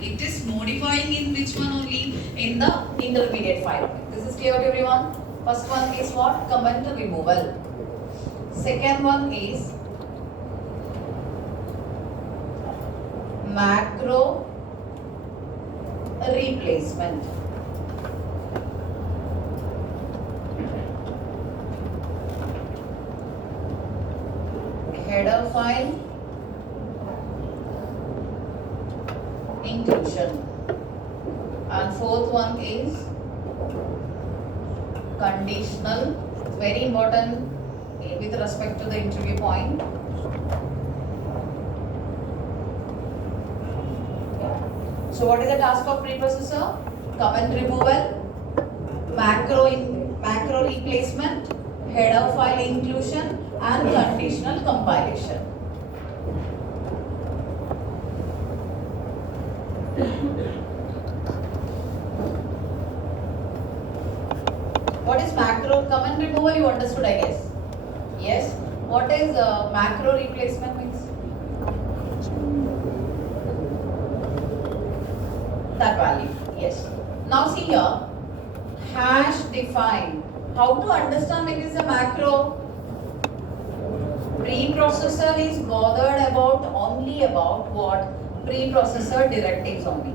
and it is modifying in which one only? In the intermediate file. This is clear to everyone? First one is what? Comment removal. Second one is macro replacement. Header file inclusion, and fourth one is conditional, very important with respect to the interview point. So what is the task of preprocessor? Comment removal, macro replacement, header file inclusion, and conditional compilation. What is macro comment removal? You understood, I guess. Yes. What is macro replacement means? That value. Yes. Now see here. Hash define. How to understand it is a macro? Preprocessor is bothered about only about what? Preprocessor directives only.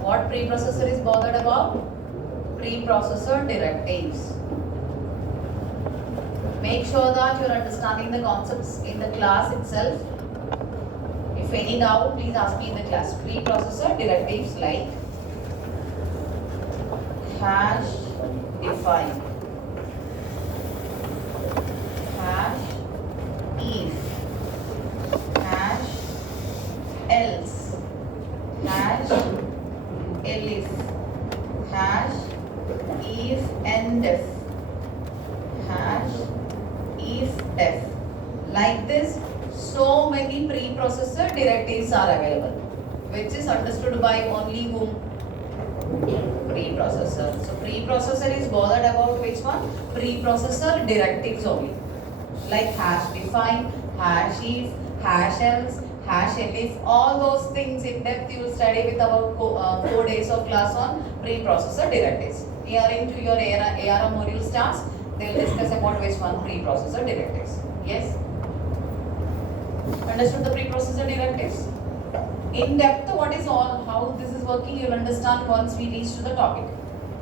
What preprocessor is bothered about? Preprocessor directives. Make sure that you are understanding the concepts in the class itself. If any doubt, please ask me in the class. Preprocessor directives like hash define, hash if, hash else, hash elif, hash if and if, hash if def. Like this, so many preprocessor directives are available, which is understood by only whom? Preprocessor. So preprocessor is bothered about which one? Preprocessor directives only. Like hash define, hash if, hash else, hash elif, all those things in depth you will study with about 4 days of class on preprocessor directives. Here into your ARM module starts, they will discuss about which one? Preprocessor directives. Yes? Understood the preprocessor directives? In depth, what is all, how this is working, you will understand once we reach to the topic.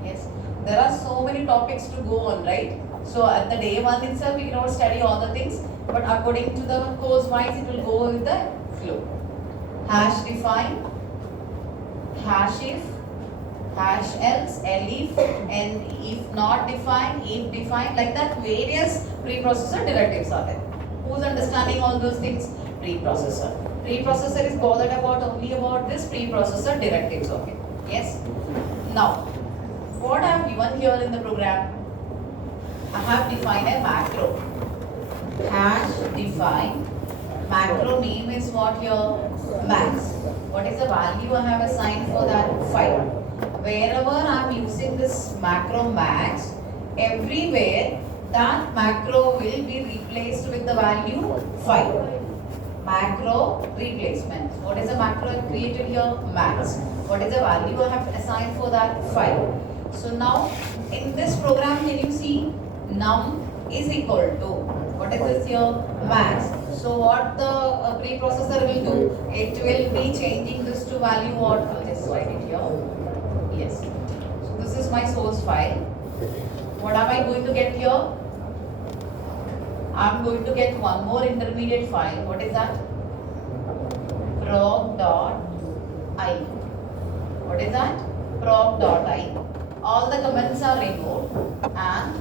Yes? There are so many topics to go on, right? So at the day one itself, we cannot study all the things, but according to the course wise, it will go with the flow. Hash define, hash if, hash else, elif, and if not define, if define, like that various preprocessor directives are there. Who's understanding all those things? Preprocessor. Preprocessor is bothered about only about this preprocessor directives, okay? Yes? Now, what I have given here in the program, I have defined a macro. Hash define, macro name is what here? Max. What is the value I have assigned for that? 5. Wherever I am using this macro max, everywhere that macro will be replaced with the value 5. Macro replacement. What is the macro I have created here? Max. What is the value I have assigned for that? 5. So now in this program, can you see num is equal to, what is this here? Max. So what the preprocessor will do? It will be changing this to value what? I'll just write it here. Yes. So this is my source file. What am I going to get here? I am going to get one more intermediate file. What is that? Proc.i. What is that? Proc.i. All the comments are removed, and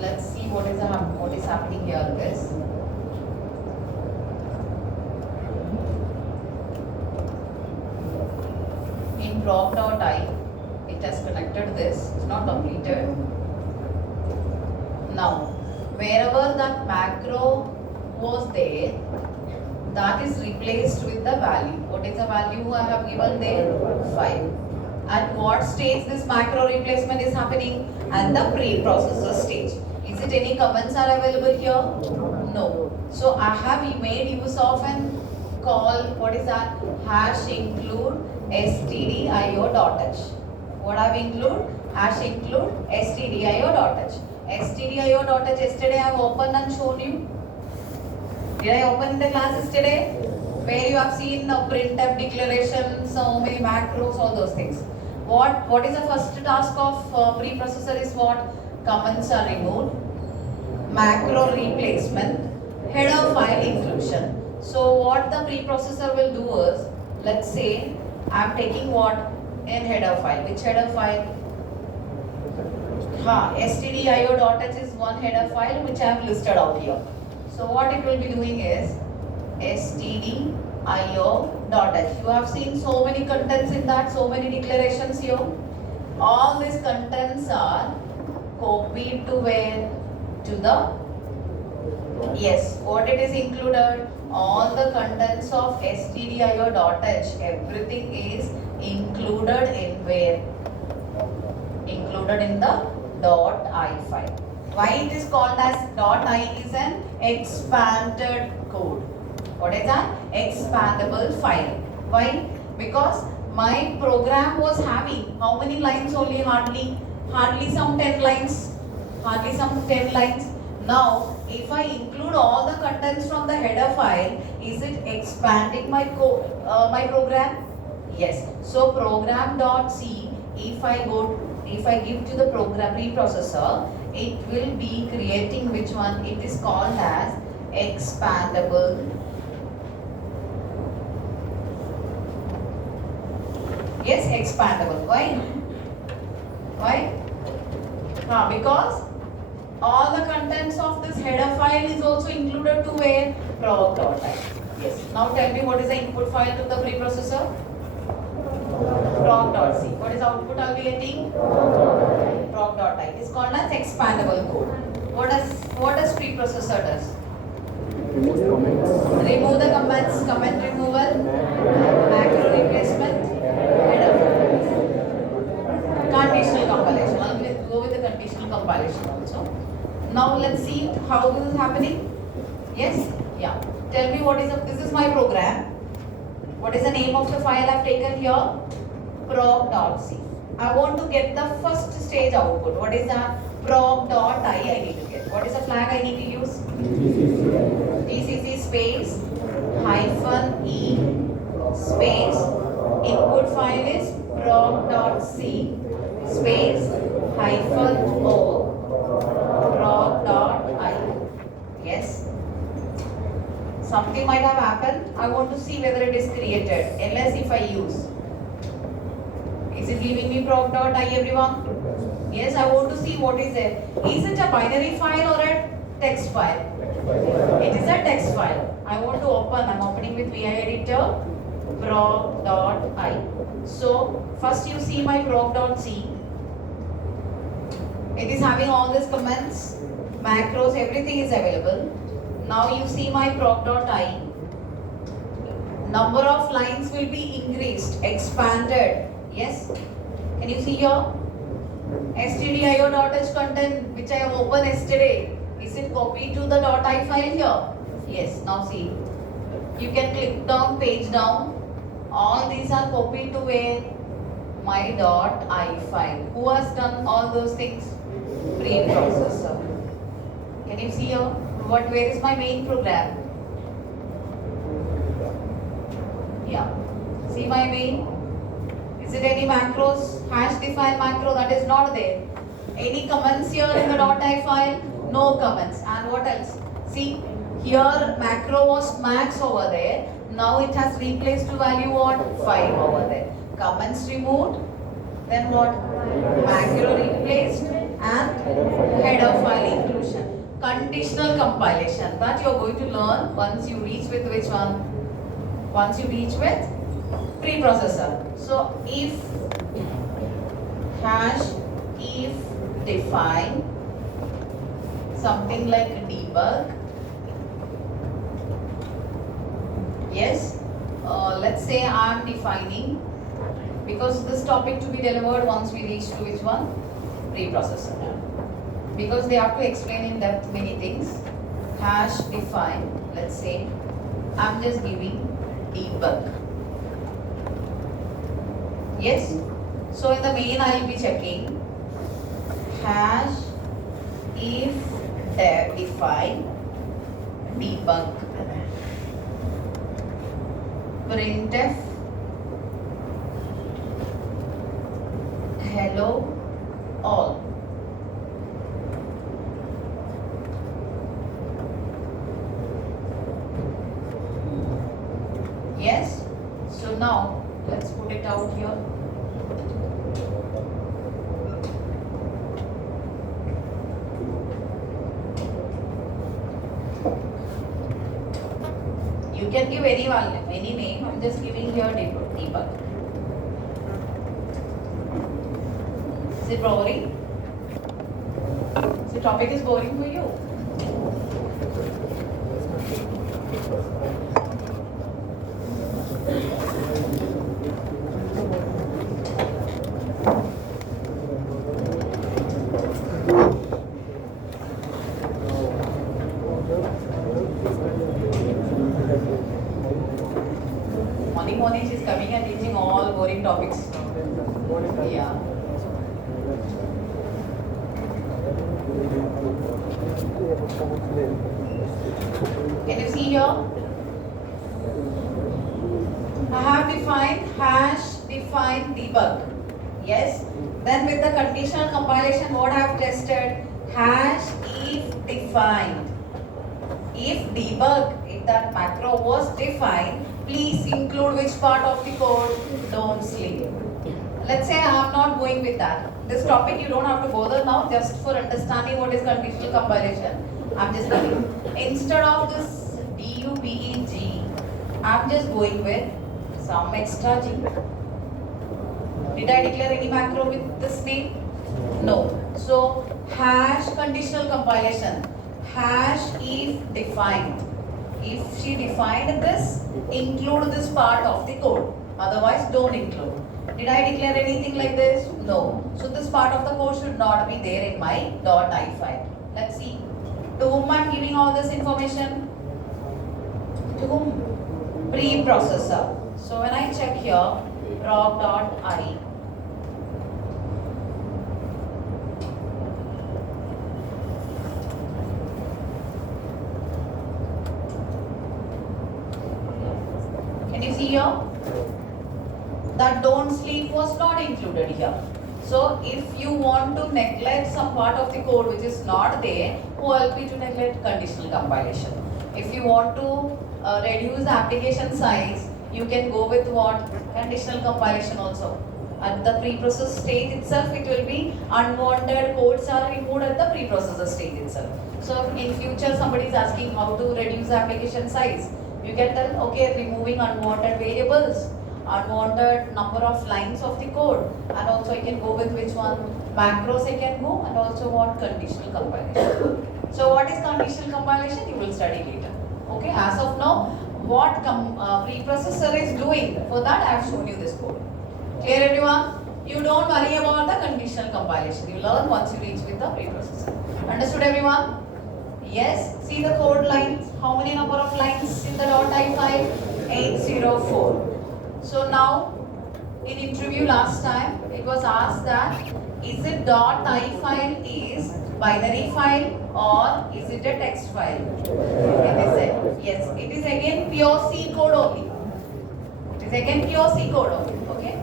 let's see what is happening here is. In proc.i, it has connected this. It's not completed. Now, wherever that macro was there, that is replaced with the value. What is the value I have given there? 5. At what stage this macro replacement is happening? At the preprocessor stage. Is it any comments are available here? No. So I have made use of an call, what is that? Hash include stdio.h. What have include? Hash include stdio.h. stdio.h yesterday I have opened and shown you. Did I open in the class yesterday? Where you have seen printf declaration, so many macros, all those things. What is the first task of preprocessor is what? Comments are removed, macro replacement, header file inclusion. So what the preprocessor will do is, let's say I am taking what in header file. Which header file? stdio.h is one header file which I have listed out here. So what it will be doing is stdio.h. You have seen so many contents in that, so many declarations here. All these contents are copied to where? To the, yes, what it is included? All the contents of stdio.h, everything is included in where? Included in the .i file. Why it is called as .i is an expanded code. What is that? Expandable file. Why? Because my program was having how many lines only? Hardly some 10 lines. Hardly some 10 lines. Now, if I include all the contents from the header file, is it expanding my my program? Yes. So program.c, if I give to the program preprocessor, it will be creating which one? It is called as expandable. Yes, expandable. Why? Why? Because all the contents of this header file is also included to where? Proc.i. Yes. Now tell me what is the input file to the preprocessor? Proc.c. What is the output I'll be getting? Proc.i. It is called as expandable code. What does preprocessor does? Remove the comments, comment removal, macro replacement, header. Conditional compilation. I'll go with the conditional compilation also. Now let's see how this is happening. Yes? Yeah. Tell me what is this is my program. What is the name of the file I've taken here? Proc.c. I want to get the first stage output. What is that? Proc.i I need to get. What is the flag I need to use? GCC space -e space input file is proc.c space -o proc.i. Yes. Something might have happened. I want to see whether it is created. Unless if I use. Is it giving me proc.i everyone? Yes, I want to see what is there. Is it a binary file or a text file? It is a text file. I want to open. I'm opening with VI editor proc.i. So first you see my proc.c. It is having all these comments, macros, everything is available. Now you see my proc.i. Number of lines will be increased, expanded. Yes? Can you see here? stdio.h content which I have opened yesterday. Is it copied to the .i file here? Yes. Now see. You can click down, page down. All these are copied to where? My .i file. Who has done all those things? Preprocessor. Can you see here? Where is my main program? Yeah. See my main? Is it any macros? Hash define macro, that is not there. Any comments here in the .i file? No comments. And what else? See, here macro was max over there. Now it has replaced to value what? 5 over there. Comments removed. Then what? Macro replaced and header file inclusion. Conditional compilation. That you are going to learn once you reach with which one? Once you reach with preprocessor. So if hash if define something like debug. Yes, let's say I am defining, because this topic to be delivered once we reach to which one? Preprocessor. Because they have to explain in depth many things. Hash define, let's say I'm just giving debug. Yes. So in the main I will be checking hash if define debug printf hello all. Yes. So now let's put it out here. You can give any name. I'm just giving here debug. Is it boring? The topic is boring for you. Morning she's coming and teaching all boring topics. Yeah. Can you see here? I have defined hash define debug. Yes. Then with the conditional compilation, what I have tested? Hash if defined. If debug, if that macro was defined, please include which part of the code? Don't sleep. Let's say I am not going with that. This topic you don't have to bother now, just for understanding what is conditional compilation. I'm just telling. Instead of this DUBEG, I'm just going with some extra G. Did I declare any macro with this name? No. So hash conditional compilation. Hash if defined. If she defined this, include this part of the code. Otherwise, don't include. Did I declare anything like this? No. So this part of the code should not be there in my .i file. Let's see. To whom I am giving all this information? To whom? Preprocessor. So when I check here, proc.i. Can you see here? That don't sleep was not included here. So if you want to neglect some part of the code which is not there, who help you to neglect conditional compilation? If you want to reduce the application size, you can go with what? Conditional compilation also. At the preprocessor stage itself, it will be unwanted codes are removed at the preprocessor stage itself. So in future somebody is asking how to reduce the application size. You can tell, okay, removing unwanted variables, unwanted number of lines of the code, and also I can go with which one? Macros I can go, and also what? Conditional compilation. So what is conditional compilation? You will study later. Okay, as of now, what preprocessor is doing, for that I have shown you this code. Clear everyone? You don't worry about the conditional compilation. You learn once you reach with the preprocessor. Understood everyone? Yes. See the code lines. How many number of lines in the .i file? 804. So now, in interview last time, it was asked that is it .i file is binary file or is it a text file? It is said yes. It is again pure C code only. It is again pure C code only. Okay.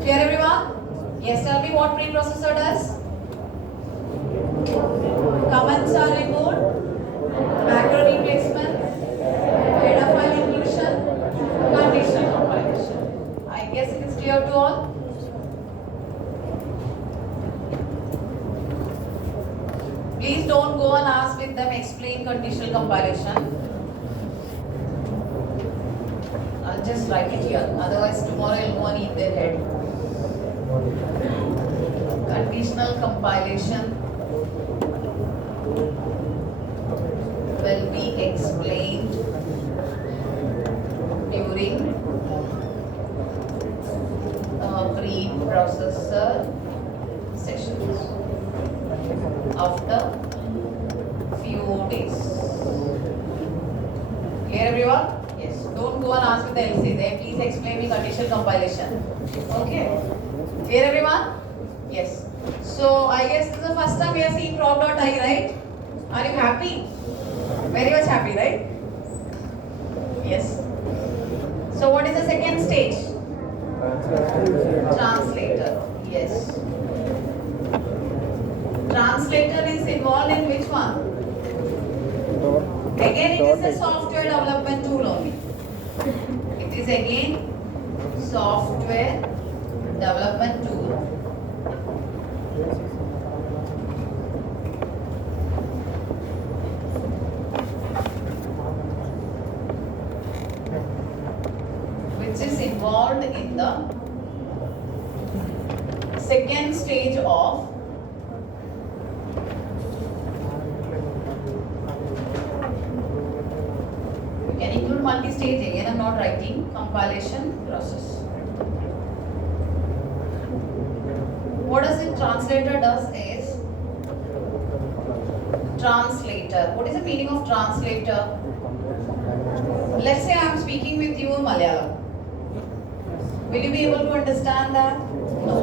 Clear everyone? Yes. Tell me what preprocessor does. Comments are removed, macro replacement, header file inclusion, conditional compilation. I guess it is clear to all. Please don't go and ask with them explain conditional compilation. I'll just write it here. Otherwise tomorrow you'll go and eat their head. Conditional compilation will be explained during preprocessor sessions after few days. Clear everyone? Yes. Don't go and ask with the LC. There, please explain me conditional compilation. Okay. Clear everyone? Yes. So I guess this is the first time we are seeing prob.i, right? Are you happy? Very much happy, right? Yes. So what is the second stage? Translator. Yes. Translator is involved in which one? Again, it is a software development tool only. It is again software development tool. Which is involved in the second stage of multi-stage. Again, I'm not writing compilation process. What does it translator does is translator. What is the meaning of translator? Let's say I'm speaking with you in Malayalam. Will you be able to understand that? No.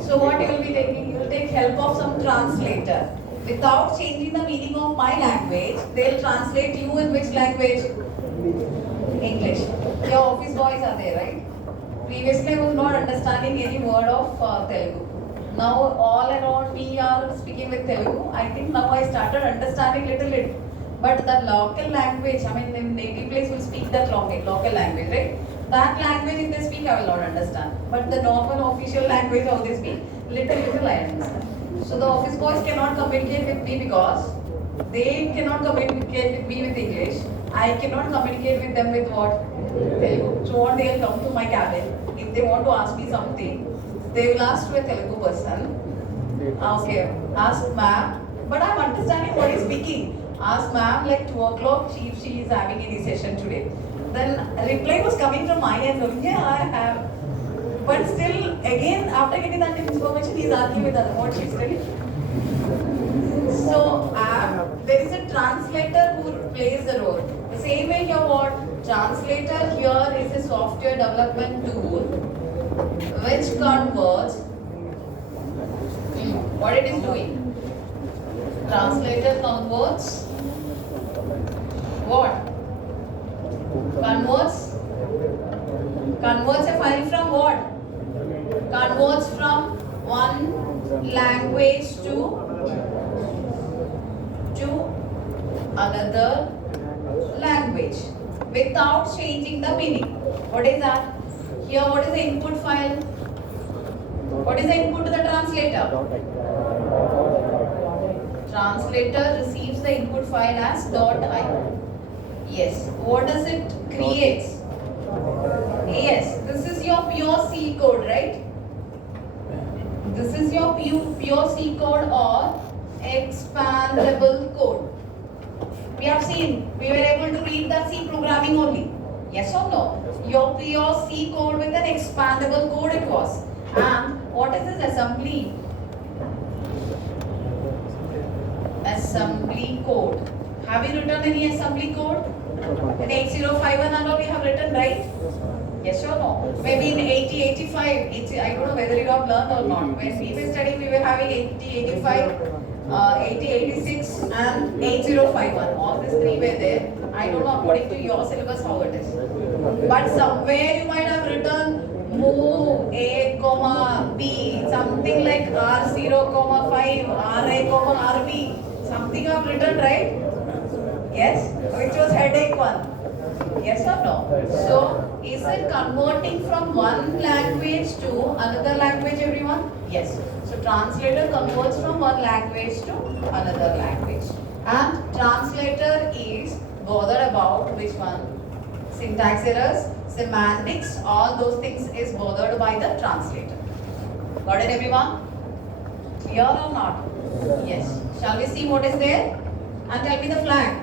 So what you will be taking? You will take help of some translator. Without changing the meaning of my language, they'll translate you in which language? English. Your office boys are there, right? Previously I was not understanding any word of Telugu. Now all around me are speaking with Telugu. I think now I started understanding little. But the local language, I mean in native place will speak that local language, right? That language if they speak I will not understand. But the normal official language how they speak, little I understand. So the office boys cannot communicate with me because they cannot communicate with me with English. I cannot communicate with them with what? Telugu. So what, they'll come to my cabin. If they want to ask me something, they will ask to a Telugu person. Okay, ask ma'am. But I'm understanding what he's speaking. Ask ma'am like 2 o'clock if she is having any session today. Then reply was coming from my end. Yeah, I have. But still, again, after getting that information, he's arguing with her what she's telling. So there is a translator who plays the role. The same way here what? Translator here is a software development tool which converts what it is doing. Translator converts what? Converts a file from what? Converts from one language to another language without changing the meaning. What is that? Here what is the input file? What is the input to the translator? Translator receives the input file as .i. Yes. What does it create? Yes. This is your pure C code, right? This is your pure C code or expandable code. We have seen, we were able to read the C programming only. Yes or no? Your pure C code with an expandable code it was. And what is this assembly? Assembly code. Have you written any assembly code? In 8051 and all we have written, right? Yes or no? Maybe in 8085, I don't know whether you have learned or not. When we were studying, we were having 8085, 8086 and 8051. All these three were there. I don't know according to your syllabus how it is. But somewhere you might have written move A, B, something like R0, 5, RA, RB. Something you have written, right? Yes? Which was headache one. Yes or no? So, is it converting from one language to another language, everyone? Yes. So, translator converts from one language to another language. And translator is bothered about which one? Syntax errors, semantics, all those things is bothered by the translator. Got it, everyone? Clear or not? Yes. Shall we see what is there? And tell me the flag.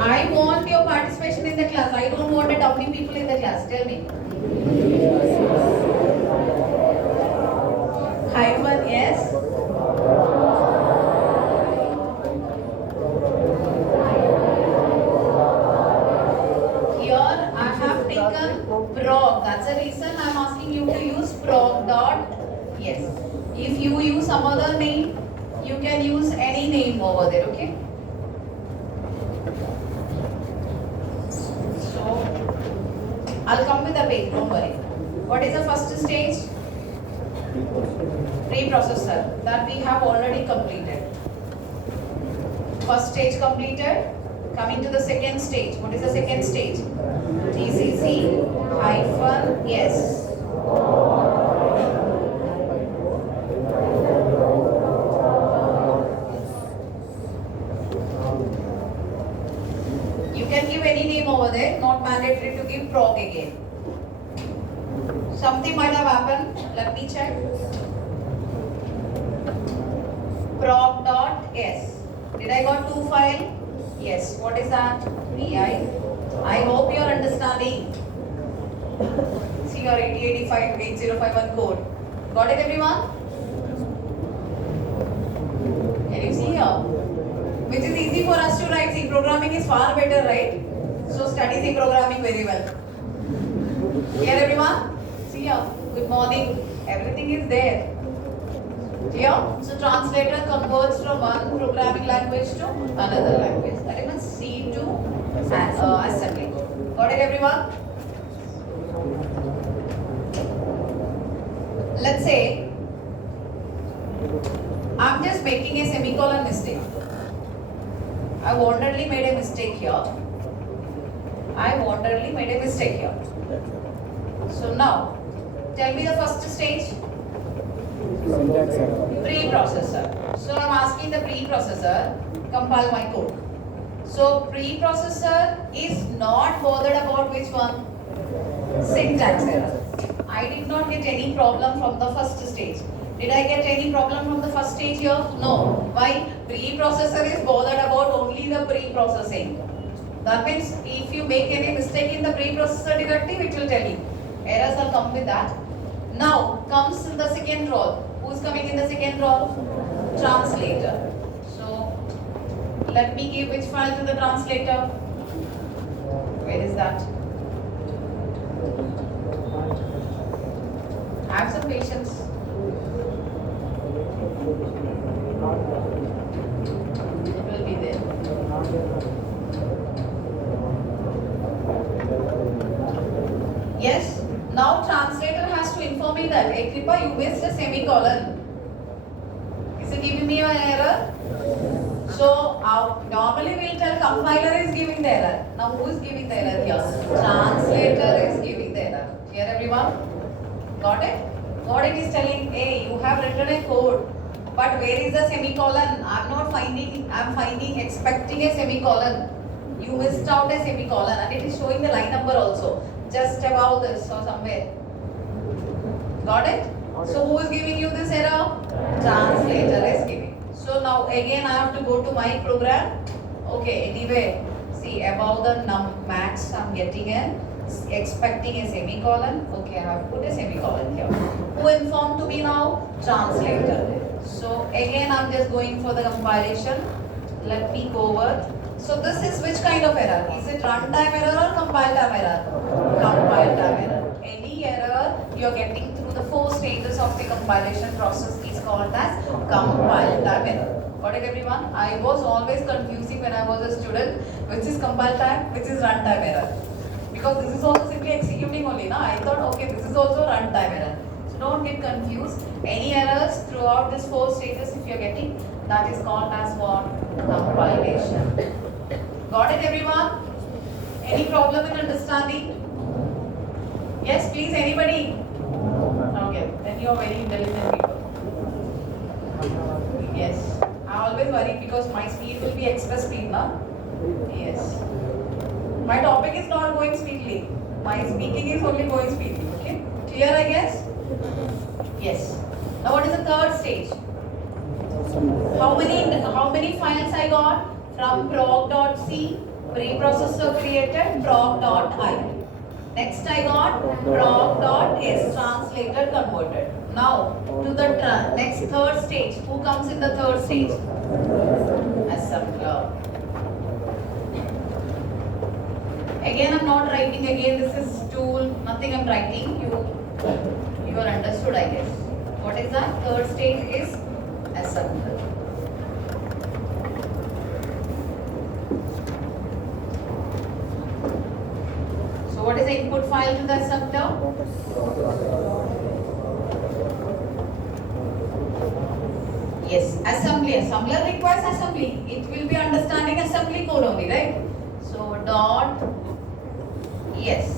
I want your participation in the class. I don't want a doubting people in the class. Tell me. Hyphen, yes. Yes. If you use some other name, you can use any name over there, okay? So, I'll come with the page, don't worry. What is the first stage? Preprocessor. That we have already completed. First stage completed. Coming to the second stage. What is the second stage? GCC hyphen yes. You can give any name over there, not mandatory to give prog again. Something might have happened. Let me check. Prog dot s. Did I got two file? Yes. What is that? VI. I hope you are understanding. See your 8085 8051 code. Got it, everyone? Can you see here? Which is easy for us to write. C programming is far better, right? So study C programming very well. Here, everyone? See here. Good morning. Everything is there. Clear? So translator converts from one programming language to another language. That means C to assembly. Got it, everyone? Let's say I'm just making a semicolon mistake. I wantonly made a mistake here. So now, tell me the first stage. Preprocessor. So I'm asking the preprocessor compile my code. So preprocessor is not bothered about which one? Syntax error. I did not get any problem from the first stage. Did I get any problem from the first stage here? No. Why? Preprocessor is bothered about only the pre-processing. That means if you make any mistake in the preprocessor directive, it will tell you. Errors will come with that. Now comes in the second role. Who's coming in the second role? Translator. So let me give which file to the translator. Where is that? Have some patience. It will be there. Yes. Now translator has to inform me that, hey Kripa, you missed a semicolon. Is it giving me an error? So normally we'll tell compiler is giving the error. Now who is giving the error here? Translator is giving the error. Clear, everyone? Got it? What it is telling, hey, you have written a code, but where is the semicolon? I'm finding expecting a semicolon. You missed out a semicolon and it is showing the line number also. Just above this or somewhere. Got it? So who is giving you this error? Translator is giving. So now again I have to go to my program. Okay, anyway, see above the max I'm getting expecting a semicolon. Okay, I have put a semicolon here. Who informed to me now? Translator. So again I'm just going for the compilation. Let me go over. So this is which kind of error? Is it runtime error or compile time error? Compile time error. Any error you are getting through the 4 stages of the compilation process is called as compile time error. Got it, everyone? I was always confusing when I was a student which is compile time, which is runtime error. Because this is also simply executing only. Na? I thought, okay, this is also runtime error. So don't get confused. Any errors throughout these 4 stages if you are getting, that is called as what? Compilation. Got it, everyone? Any problem in understanding? Yes, please, anybody? Okay, then you are very intelligent people. Yes. I always worry because my speed will be express speed, na? Yes. My topic is not going speedily. My speaking is only going speedily. Okay? Clear, I guess? Yes. Now what is the third stage? How many files I got? From prog.c, preprocessor created, prog.i. Next I got prog.s, translator converted. Now to the next third stage. Who comes in the third stage? Assembler. Again I'm not writing again, this is tool, nothing I'm writing. You are understood, I guess. What is that? Third stage is assembler. So what is the input file to the assembler? Yes, assembly. Assembler requires assembly. It will be understanding assembly code only, right? So dot. Yes.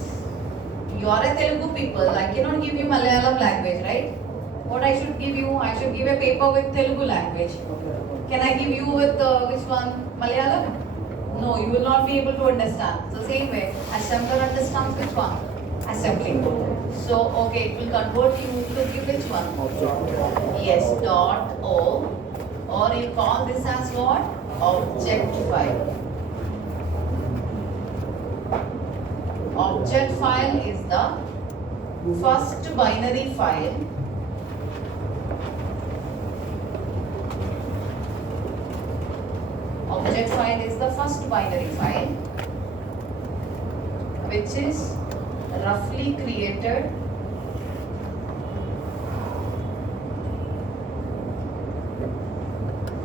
You are a Telugu people. I cannot give you Malayalam language, right? What I should give you? I should give a paper with Telugu language. Can I give you with which one? Malayalam? No, you will not be able to understand. So same way, assembler understands which one? Assembly code. So okay, it will convert you to give which one? Yes, dot O, or you call this as what? Object file. Object file is the first binary file Object file is the first binary file which is roughly created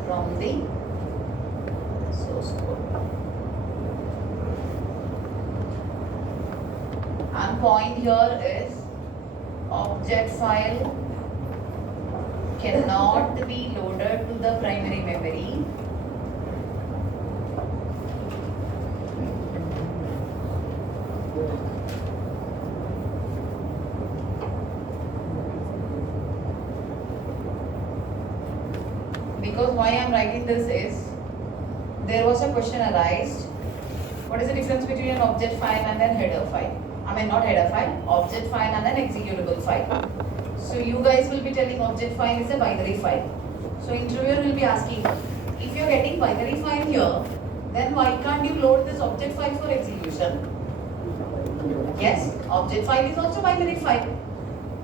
from the source code. And point here is object file cannot be loaded to the primary memory because why I am writing this is there was a question arised. What is the difference between an object file and an header file? I mean not header file, object file and an executable file. So you guys will be telling object file is a binary file. So interviewer will be asking, if you are getting binary file here, then why can't you load this object file for execution? Yes, object file is also binary file.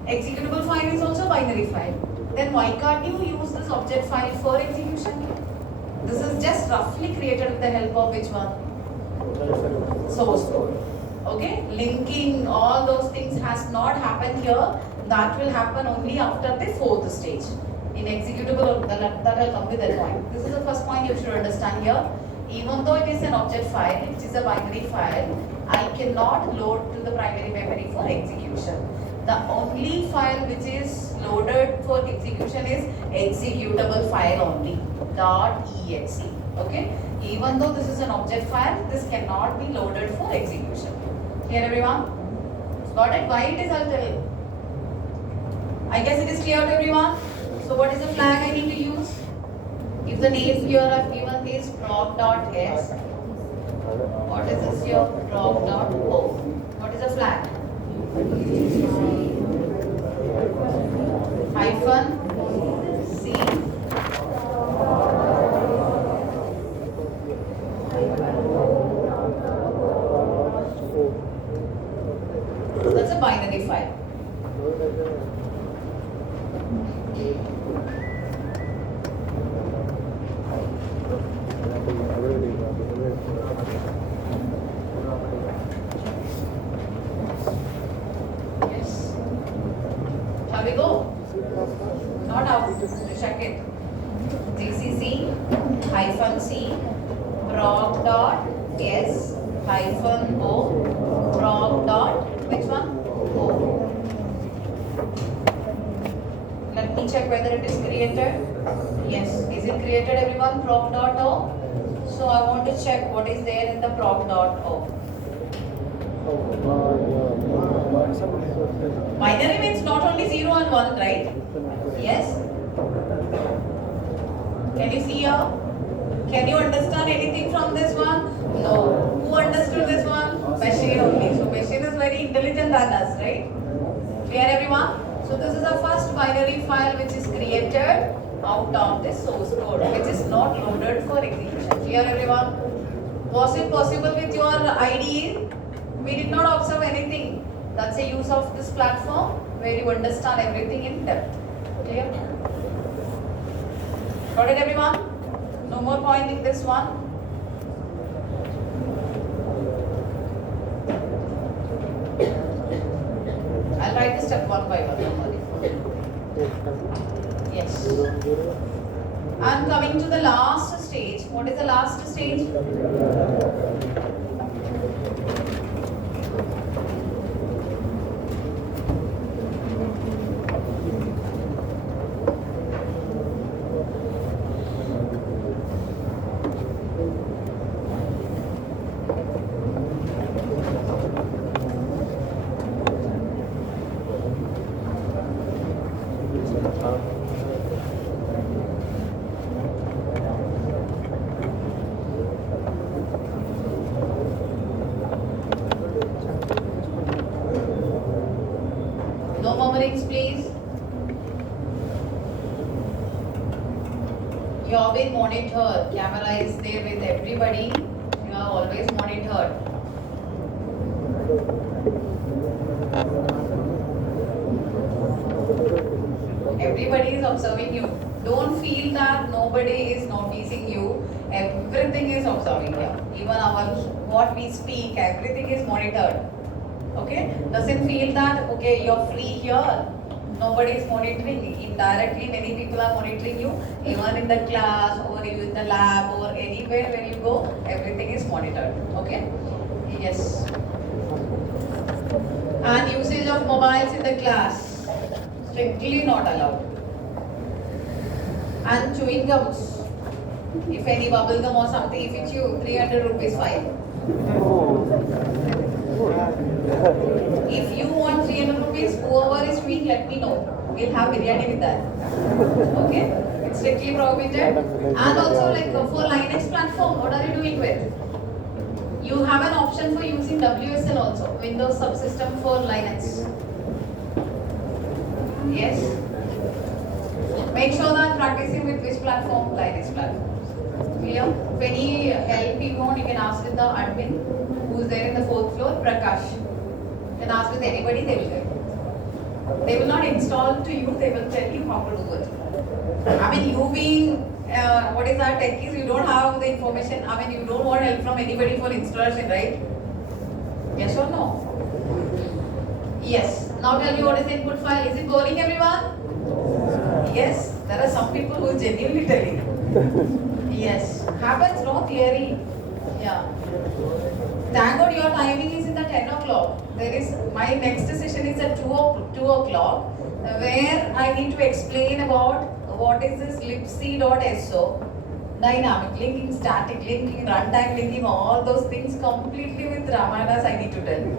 Executable file is also binary file. Then why can't you use this object file for execution? This is just roughly created with the help of which one? Source code. Okay, linking all those things has not happened here. That will happen only after the fourth stage. In executable, that will come with that point. This is the first point you should understand here. Even though it is an object file, which is a binary file, I cannot load to the primary memory for execution. The only file which is loaded for execution is executable file only, .exe. Okay, even though this is an object file, this cannot be loaded for execution. Clear everyone? Got it? Why it is, I'll tell you. I guess it is clear to everyone. So what is the flag I need to use? If the name here I've given is proc.s, what is this here? Proc.o. What is the flag? Hyphen C. That's a binary file. Yes. Shall we go? Not out. Check it. GCC hyphen C proc dot S hyphen O proc dot which one? O. Let me check whether it is created. Yes. Is it created everyone? Proc dot O. So I want to check what is there in the proc dot O. Binary means not only 0 and 1, right? Yes? Can you see here? Can you understand anything from this one? No. Who understood this one? Machine only. So machine is very intelligent than us, right? Clear everyone? So this is the first binary file which is created out of this source code, which is not loaded for execution. Clear everyone? Was it possible with your IDE? We did not observe anything. That's a use of this platform where you understand everything in depth. Clear? Got it everyone? No more pointing this one. I'll write the step one by one. Don't worry. Yes. And coming to the last stage. What is the last stage? No murmurings, please. You have been monitored. Camera is there with everybody. You are always monitored. Everybody is observing you. Don't feel that nobody is noticing you. Everything is observing you. Even our what we speak, everything is monitored. Okay? Doesn't feel that okay, you're free here. Nobody is monitoring you. Indirectly, many people are monitoring you. Even in the class or you in the lab or anywhere when you go, everything is monitored. Okay? Yes. And usage of mobiles in the class. Strictly not allowed. And chewing gums. If any bubble gum or something, if you chew, 300 rupees fine. If you want 300 rupees, whoever is chewing, let me know. We'll have biryani with that. Okay? It's strictly prohibited. And also, like for Linux platform, what are you doing with? You have an option for using WSL also, Windows subsystem for Linux. Yes. Make sure that practicing with which platform? Linux platform. Clear? If any help you want, you can ask with the admin who's there in the 4th floor, Prakash. You can ask with anybody, they will help. They will not install to you, they will tell you how to do it. I mean, you being, what is that techies, you don't have the information, I mean, you don't want help from anybody for installation, right? Yes or no? Yes. Now tell me what is the input file. Is it boring, everyone? Yes. There are some people who are genuinely telling. Yes. Happens, no theory. Yeah. Thank God your timing is in the 10 o'clock. There is, my next session is at 2 o'clock where I need to explain about what is this libc.so. Dynamic linking, static linking, runtime linking, all those things completely with Ramayanas I need to tell you.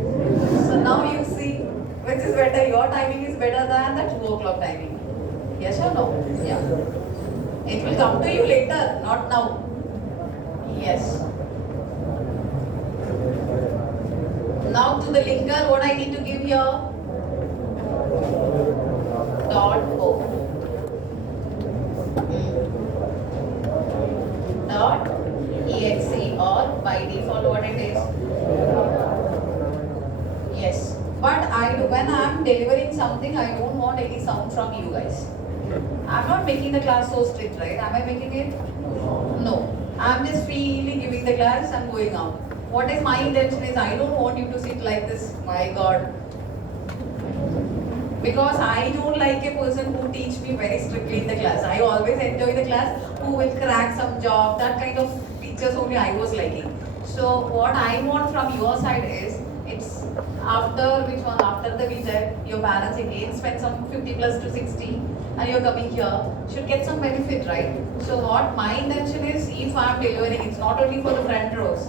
So now you see which is better, your timing is better than the 2 o'clock timing. Yes or no? Yeah. It will come to you later, not now. Yes. Now to the linker, what I need to give here? .o. .exe or by default what it is? Yes. But when I am delivering something, I don't want any sound from you guys. I'm not making the class so strict, right? Am I making it? No. I'm just freely giving the class and going out. What is my intention is I don't want you to sit like this. My God. Because I don't like a person who teach me very strictly in the class. I always enjoy the class who will crack some job. That kind of teachers only I was liking. So what I want from your side is, it's after which one? After the visit, your parents again spend some 50 plus to 60 and you're coming here, should get some benefit, right? So what my intention is, if I'm delivering, it's not only for the front rows.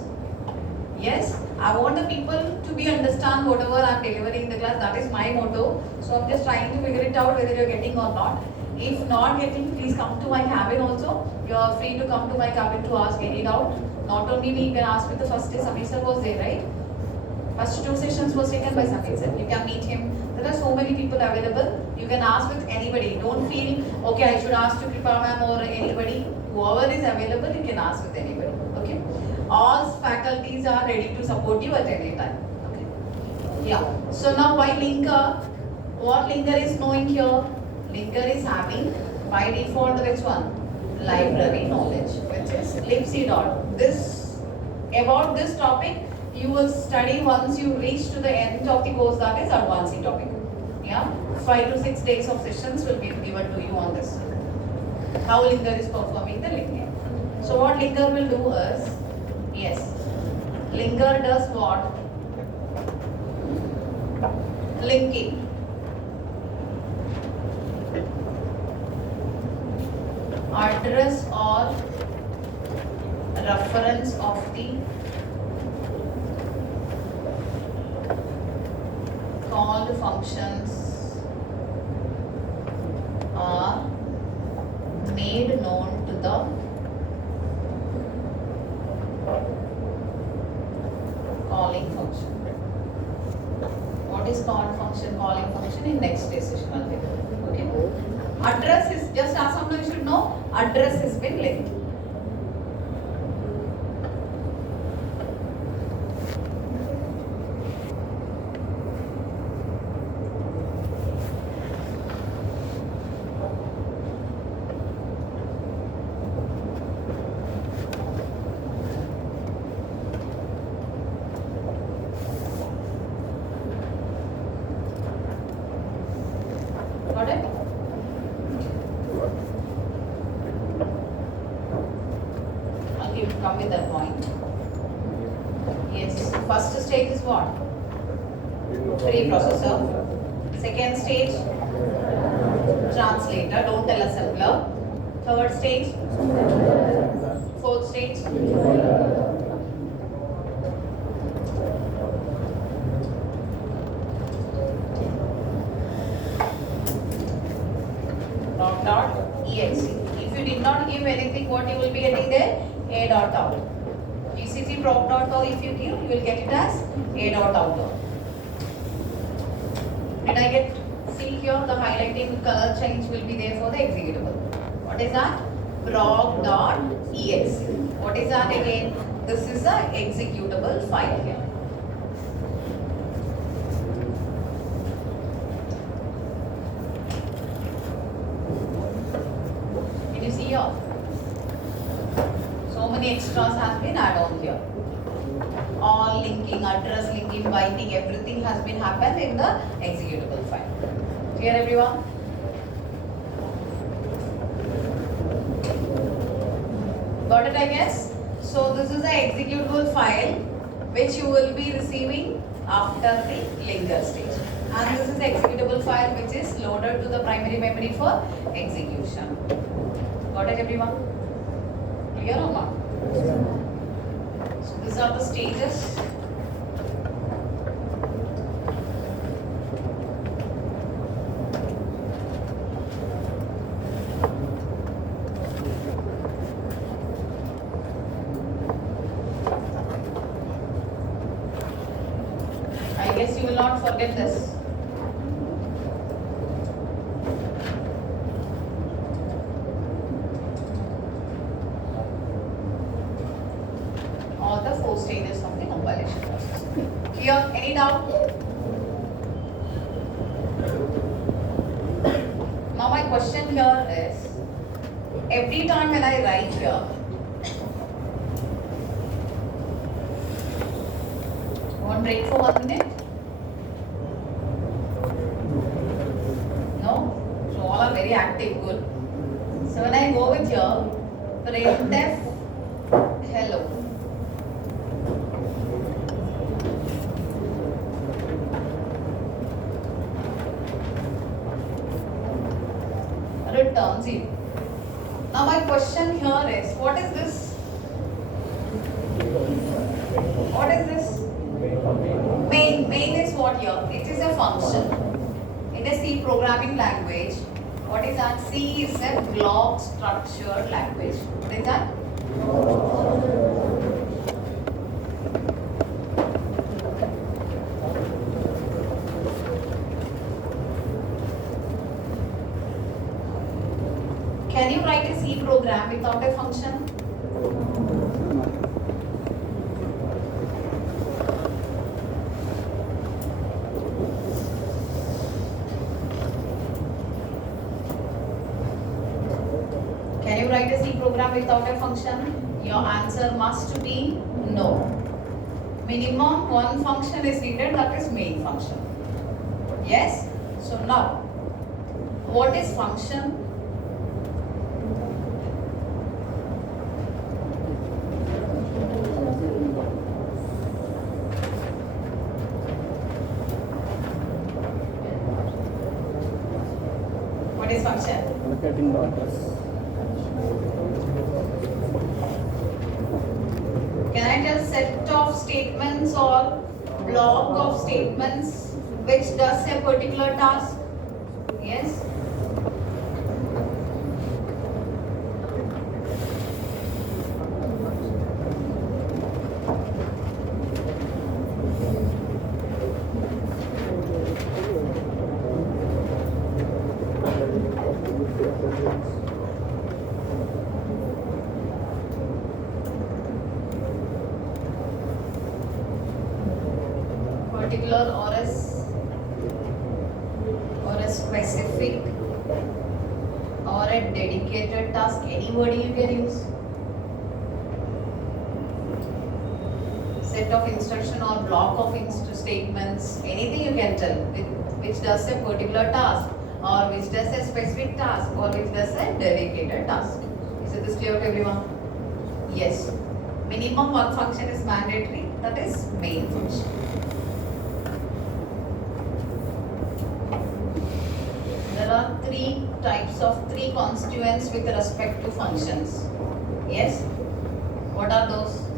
Yes, I want the people to be understand whatever I'm delivering in the class. That is my motto. So I'm just trying to figure it out whether you're getting or not. If not getting, please come to my cabin also. You are free to come to my cabin to ask any doubt. Not only me, you can ask with the first day. Samir sir was there, right? First 2 sessions was taken by Samir sir. You can meet him. There are so many people available. You can ask with anybody. Don't feel, okay, I should ask to Kripa ma'am or anybody. Whoever is available, you can ask with anybody. Okay? All faculties are ready to support you at any time. Okay? Yeah. So now by linker, what linker is knowing here? Linker is having by default which one? Library knowledge, which is libc. This, about this topic, you will study once you reach to the end of the course, that is advancing topic. Yeah, 5 to 6 days of sessions will be given to you on this. How linker is performing the linking. So what linker will do is, yes, linker does what? Linking. Address or reference of the called functions are made known to the calling function. What is called function, calling function in next day session I'll take. Okay. Address is just as someone should know, address has been linked. Got it? Come with that point. Yes. First stage is what? Preprocessor. Second stage, translator. Don't tell assembler. Third stage, fourth stage. .exe. If you did not give anything, what you will be getting there? A dot out. GCC proc dot out, if you give, you will get it as A dot out. Did I get, see here the highlighting color change will be there for the executable. What is that? Proc dot exe. What is that again? This is the executable file here. Can you see here? So many extras have been added on here. All linking, address linking, binding, everything has been happened in the executable file. Clear everyone? Got it, I guess? So this is the executable file which you will be receiving after the linker stage. And this is the executable file which is loaded to the primary memory for execution. Got it, everyone? Clear or not? So these are the stages. I guess you will not forget this. All the 4 stages of the compilation process. Clear? Any doubt? Now my question here is, every time when I write here, one break for 1 minute? No? So all are very active, good. So when I go with here, printf hello. Return 0. Now my question here is, what is this? What is this? Main. Main is what here? It is a function. In a C programming language, what is that? C is a block structured language. What is that? Can you write a C program without a function? Can you write a C program without a function? Your answer must be no. Minimum one function is needed, that is main function. Yes? So now, what is function? What is function? Allocating the orders. Can I tell set of statements or block of statements which does a particular task? Yes. Particular or a specific or a dedicated task, any wording you can use. Set of instruction or block of statements, anything you can tell which does a particular task or which does a specific task or which does a dedicated task. Is this clear to everyone? Yes. Minimum one function is mandatory, that is main function. There are three constituents with respect to functions. Yes? What are those?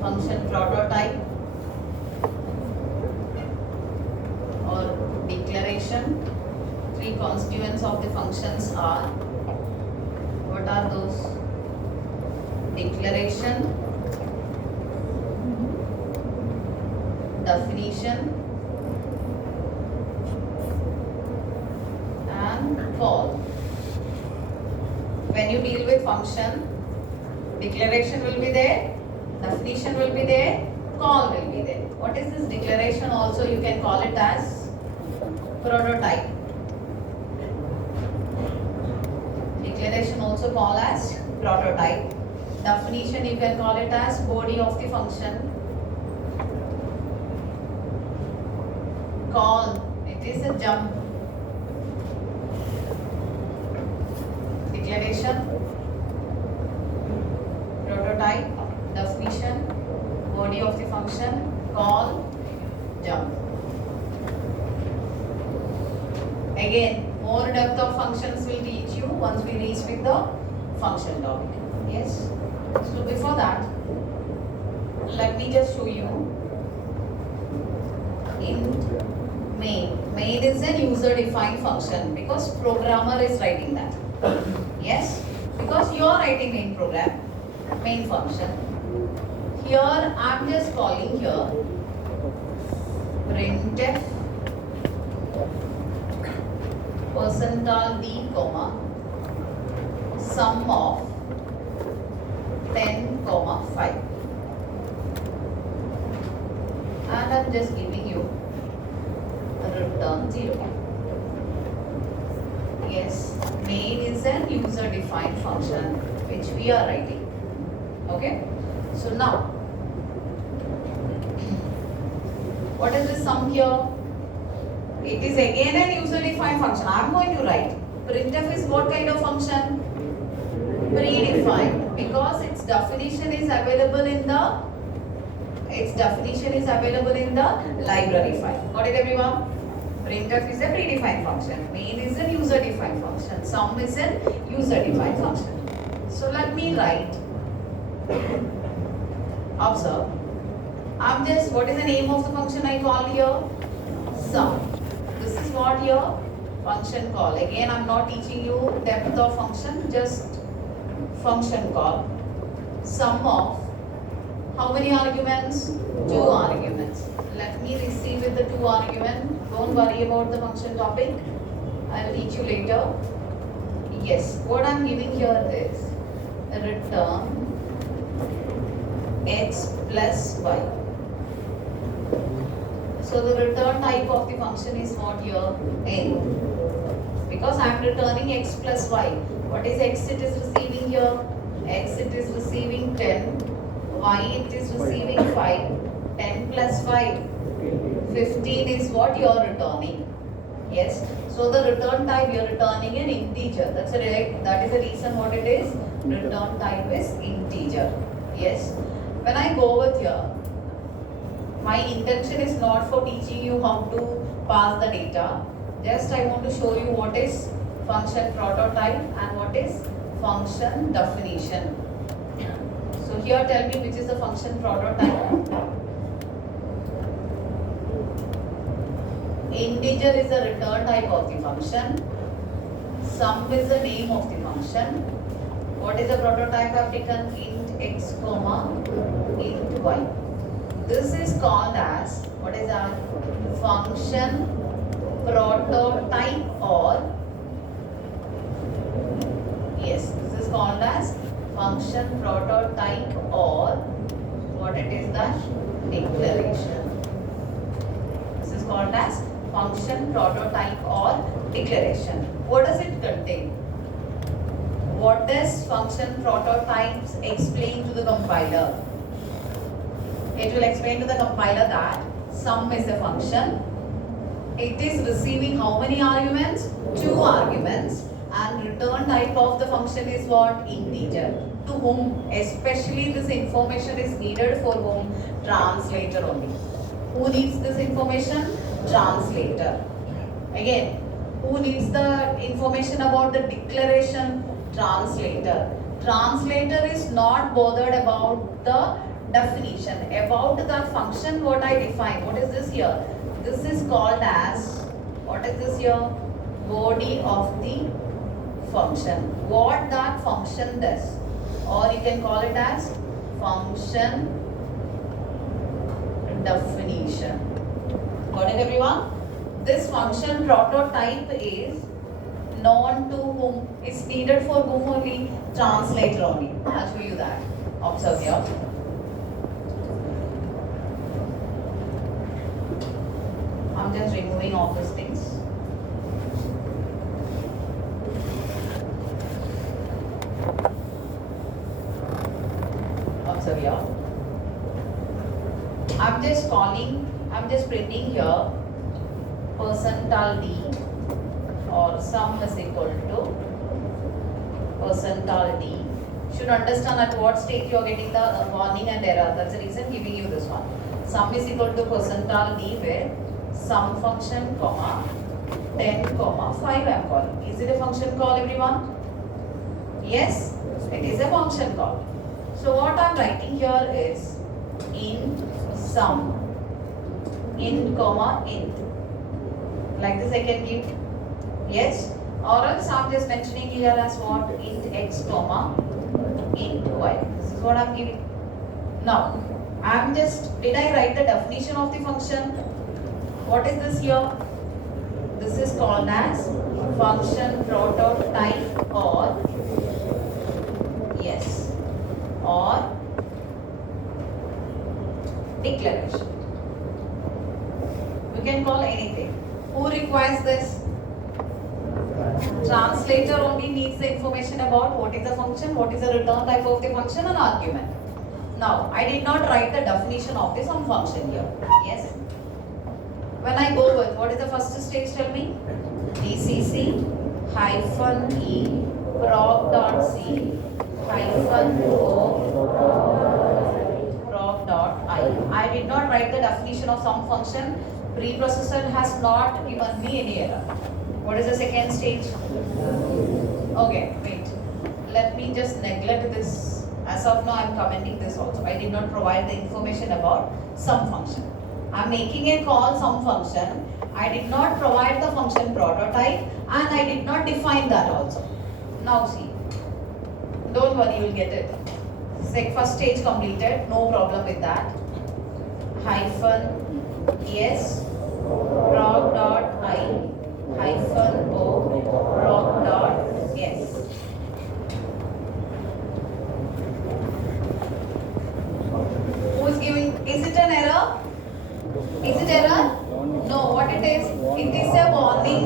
Function prototype or declaration. Three constituents of the functions are, what are those? Declaration, definition, and call. When you deal with function, declaration will be there, definition will be there, call will be there. What is this declaration? Also you can call it as prototype. Declaration also called as prototype. Definition you can call it as body of the function. Call, it is a jump. Declaration, prototype, definition, body of the function, call, jump. Again, more depth of functions will teach you once we reach with the function topic. Yes. So before that, let me just show you in main. Main is a user-defined function because programmer is writing that. Yes, because you are writing main program, main function. Here I am just calling here printf %d comma sum of 10, 5, and I am just giving you return 0. Yes, main is a user defined function which we are writing. Okay, so now what is this sum here? It is again a user defined function. I am going to write printf is what kind of function? Predefined, because its definition is available in the library file. Got it everyone? Printf is a predefined function. Main is a user defined function. Sum is a user defined function. So let me write. Observe. What is the name of the function I call here? Sum. This is what your function call. Again, I am not teaching you depth of function, just function call. Sum of how many arguments? 2 arguments. Let me receive with the 2 arguments. Don't worry about the function topic. I will teach you later. Yes, what I am giving here is return x plus y. So the return type of the function is what here? N. Because I am returning x plus y. What is x it is receiving here? X it is receiving 10. Y it is receiving 5. 10 plus 5. 15 is what you are returning. Yes. So the return type, you're returning an integer. That is the reason what it is. Return type is integer. Yes. When I go with here, my intention is not for teaching you how to pass the data. Just I want to show you what is function prototype and what is function definition. So here tell me which is the function prototype. Integer is the return type of the function. Sum is the name of the function. What is the prototype I've taken? Int x comma int y. This is called as, what is that? Function prototype, or yes, this is called as function prototype, or what it is, that declaration. This is called as function prototype or declaration. What does it contain? What does function prototypes explain to the compiler? It will explain to the compiler that sum is a function. It is receiving how many arguments? 2 arguments. And return type of the function is what? Integer. To whom? Especially this information is needed for whom? Translator only. Who needs this information? Translator. Again, who needs the information about the declaration? Translator. Translator is not bothered about the definition. About that function what I define. What is this here? This is called as, what is this here? Body of the function. What that function does, or you can call it as function definition. Got it, everyone? This function prototype is known to whom? It's needed for whom only? Translator only. I'll show you that. Observe here. I'm just removing all these things. Observe here. I'm just printing here percentile d, or sum is equal to percentile d. Should understand at what state you are getting the warning and error. That's the reason giving you this one. Sum is equal to percentile d, where sum function comma 10 comma 5 I am calling. Is it a function call, everyone? Yes, it is a function call. So what I am writing here is int sum, int comma int. Like this I can give. Yes, or else I am just mentioning here as what? Int x comma int y. This is what I am giving. Now, did I write the definition of the function? What is this here? This is called as function prototype, or yes, or declaration. You can call anything. Who requires this? Translator only needs the information about what is the function, what is the return type of the function, and argument. Now, I did not write the definition of the sum function here. Yes. When I go with, what is the first stage, tell me? DCC hyphen E proc dot C hyphen O proc dot I. I did not write the definition of sum function. Preprocessor has not given me any error. What is the second stage? Okay, wait. Let me just neglect this. As of now, I am commenting this also. I did not provide the information about sum function. I am making a call sum function. I did not provide the function prototype, and I did not define that also. Now see. Don't worry, you will get it. First stage completed. No problem with that. Hyphen yes proc dot I hyphen O proc dot yes. Who is giving? Is it an error? Is it error? No, what it is? It is a warning.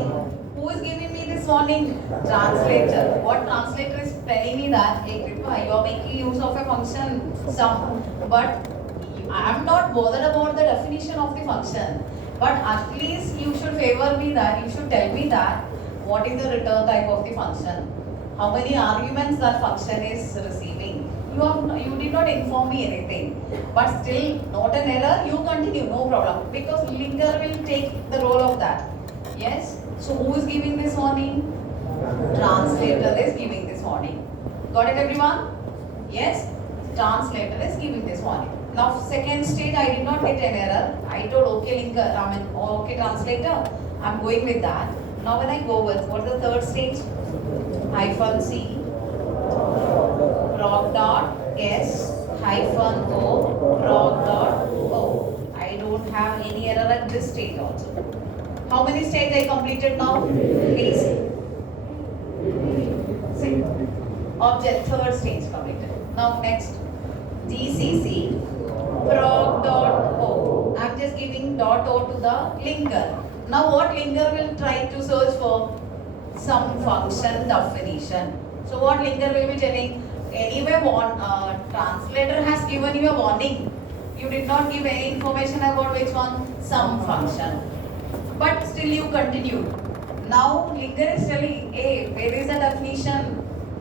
Who is giving me this warning? Translator. What translator is telling me that, hey Kripa, you are making use of a function sum, but I am not bothered about the definition of the function. But at least you should favor me that you should tell me that what is the return type of the function, how many arguments that function is receiving. You did not inform me anything, but still not an error. You continue, no problem, because linker will take the role of that. Yes. So who is giving this warning? Translator is giving this warning. Got it, everyone? Yes. Translator is giving this warning. Now second stage, I did not get an error. I told okay linker, okay translator, I'm going with that. Now when I go with, what is the third stage? -C, proc dot s, -o, proc dot o. I don't have any error at this stage also. How many stages I completed now? Please. See. Object, third stage completed. Now next, GCC, proc dot o. I'm just giving dot o to the linker. Now what linker will try to search for? Some function definition. So what linker will be telling? Anyway, translator has given you a warning. You did not give any information about which one? Some function. But still you continued. Now linker is telling, hey, where is the definition?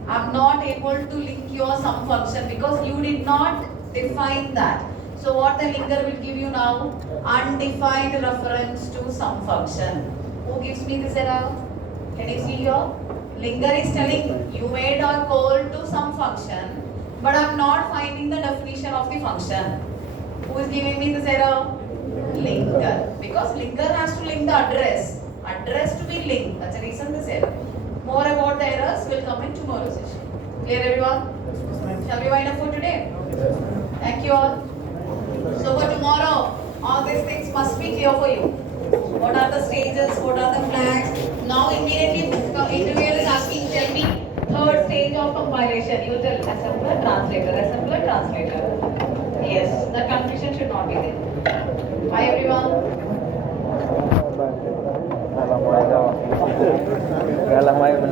I'm not able to link your some function because you did not define that. So what the linker will give you now? Undefined reference to some function. Who gives me this error? Can you see here? Linker is telling you made a call to some function, but I'm not finding the definition of the function. Who is giving me this error? Linker. Because linker has to link the address. Address to be linked. That's the reason this error. More about the errors will come in tomorrow's session. Clear everyone? Shall we wind up for today? Thank you all. So for tomorrow, all these things must be clear for you. What are the stages? What are the flags? Now immediately interviewer is asking, tell me third stage of compilation. You tell assembler, translator. Yes, the confusion should not be there. Bye everyone. Galang may man